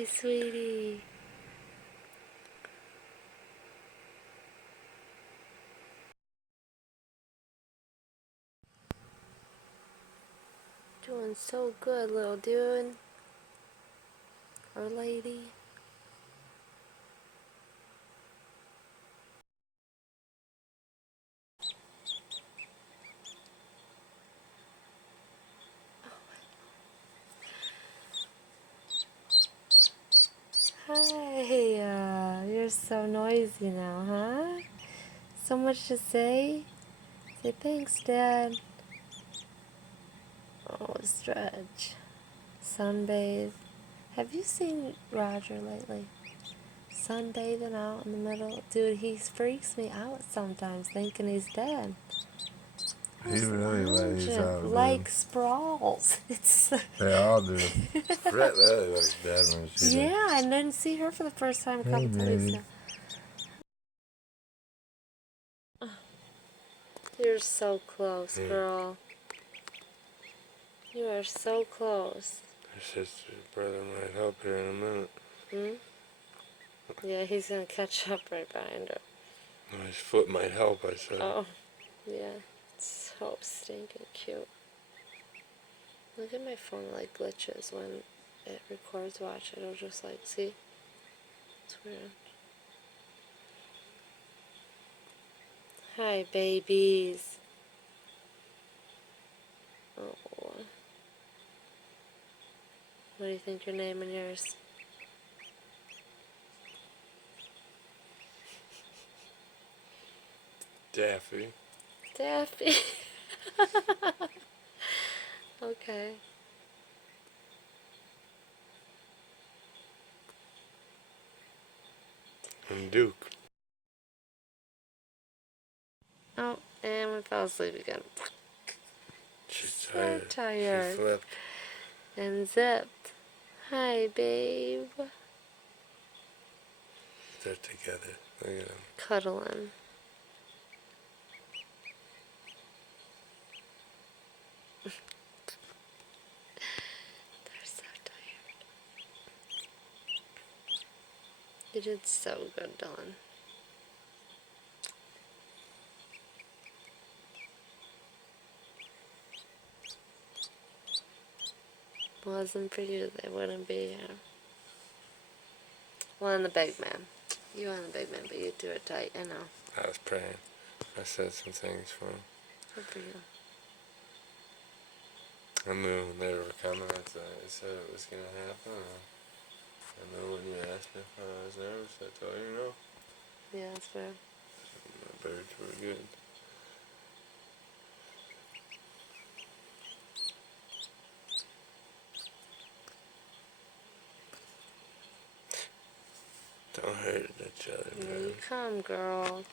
Hi, sweetie. Doing so good, little dude. Or lady. Hi, you're so noisy now, huh? So much to say? Say thanks, Dad. Oh, stretch. Sunbathe. Have you seen Roger lately? Sunbathing out in the middle? Dude, he freaks me out sometimes thinking he's dead. He really lays out, like sprawls. It's they all do. Brett really looks dead when she does. yeah, I didn't see her for the first time a couple times ago. You're so close, girl. You are so close. Her sister's brother might help here in a minute. Yeah, he's gonna catch up right behind her. No, his foot might help, I said. Oh, yeah. It's so stinking cute. Look at my phone, like glitches when it records. Watch, it'll just like, see? It's weird. Hi, babies. Oh. What do you think your name and yours? Daffy. Daffy. Okay. And Duke. Oh, and we fell asleep again. She's So tired. tired. She flipped. And zipped. Hi, babe. They're together. Look at them. Cuddling. They're so tired. You did so good, Dawn. Wasn't for you, they wouldn't be here. Well, and the big man. You and the big man, but you two are tight, I know. I was praying. I said some things for him. Good for you. I knew they were coming. I said it was going to happen. I know when you asked me if I was nervous, I told you no. Yeah, that's fair. My birds were good. Don't hurt each other, Here man. you come, girl.